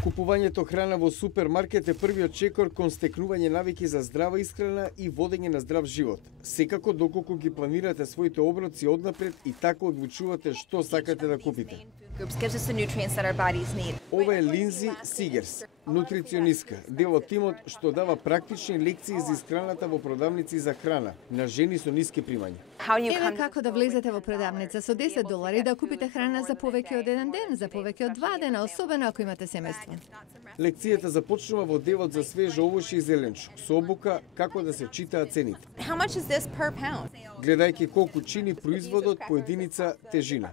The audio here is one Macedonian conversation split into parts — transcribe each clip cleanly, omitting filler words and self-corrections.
Купувањето храна во супермаркет е првиот чекор кон стекнување навики за здрава исхрана и водење на здрав живот. Секако доколку ги планирате своите оброци однапред и така одлучувате што сакате да купите. Ова е Линдзи Сигерс, нутриционистка, дел од тимот што дава практични лекции за исхраната во продавници за храна на жени со ниски примања. Еве како да влезете во продавница со $10 да купите храна за повеќе од еден ден, за повеќе од 2 дена, особено ако имате семејство. Лекцијата започнува во делот за свежо овошје и зеленчук, со обука како да се читаат цените. Гледајќи колку чини производот по единица тежина.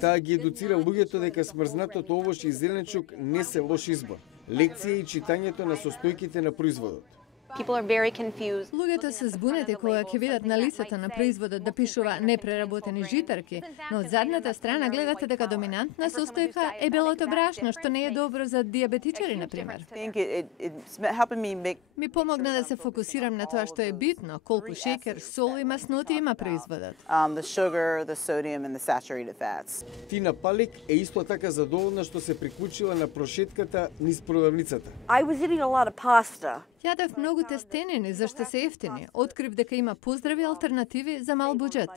Таа ги едуцира луѓето дека смрзнатото овошје и зеленчук не се лош избор. Лекција и читањето на состојките на производот. Луѓето се збунети кога ќе видат на лицето на производот да пишува непреработени житарки, но од задната страна гледате дека доминантна состојка е белото брашно, што не е добро за дијабетичари, например. Ми помогна да се фокусирам на тоа што е битно, колку шеќер, сол и масноти има производот. Тина Палик е исто така задоволна што се приклучила на прошетката низ продавницата. Јадев многу тестенини зашто се ефтини. Открив дека има поздрави алтернативи за мал буџет.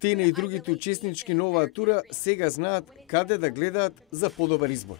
Тина и другите учеснички на оваа тура сега знаат каде да гледаат за подобар избор.